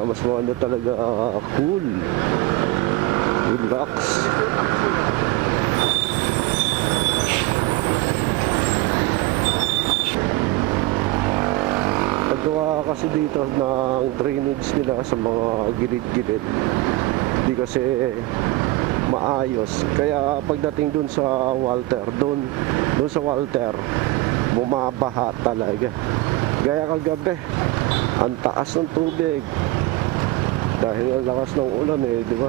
Kaya mas maganda talaga cool, relax. Paggawa kasi dito ng drainage nila sa mga gilid-gilid, hindi kasi maayos. Kaya pagdating dun sa Walter, dun sa Walter, bumabaha talaga. Gaya kagabi, ang taas ng tubig dahil ang lakas ng ulan di ba?